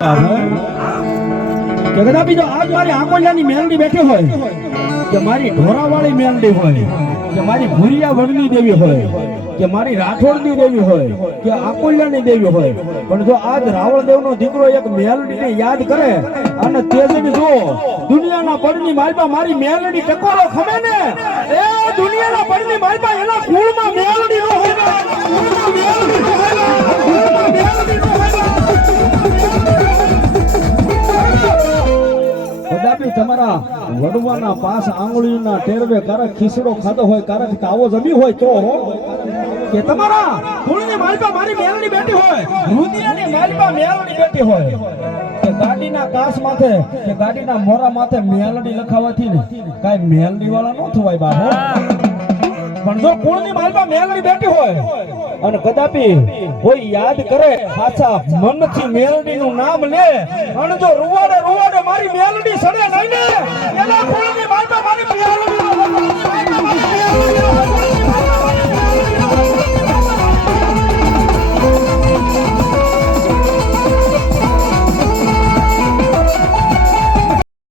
કે કદાપી જો આજ મારી આંકોલિયાની મેલડી બેઠી હોય કે મારી ઢોરાવાળી મેલડી હોય કે મારી ભૂરિયા વગની દેવી હોય કે મારી રાઠોડની દેવી હોય કે આંકોલિયાની દેવી હોય, પણ જો આજ રાવળદેવનો દીકરો એક મેલડીને યાદ કરે અને તેજને જો દુનિયાના પડની માલપા મારી મેલડી ટકોરો ખમે ને, એ દુનિયાના પડની માલપા એના કુળમાં મેલડી નો હોય, કુળમાં મેલડી નો હોય, કુળમાં મેલડી નો હોય. કદાપી તમારા વડવાના પાસ આંગળીના ટેરવે કારક ખીસડો ખાધો હોય, કારક તાવો જમી હોય તો કે તમારા કુળની માલપા મારી મેલડી બેઠી હોય, રુદિયાની માલપા મેલડી બેઠી હોય, કે ગાડીના કાચ માથે કે ગાડીના મોરા માથે મેલડી લખાવાથી ને કાઈ મેલડી વાળા ન થવાય બાપો. પણ જો કુળની માલપા મેલડી બેઠી હોય અને કદાપી કોઈ યાદ કરે પાછા મનથી મેલડીનું નામ લે અને જો રૂવાડે રૂવાડે મારી મેલડી સડે નહીં ને એના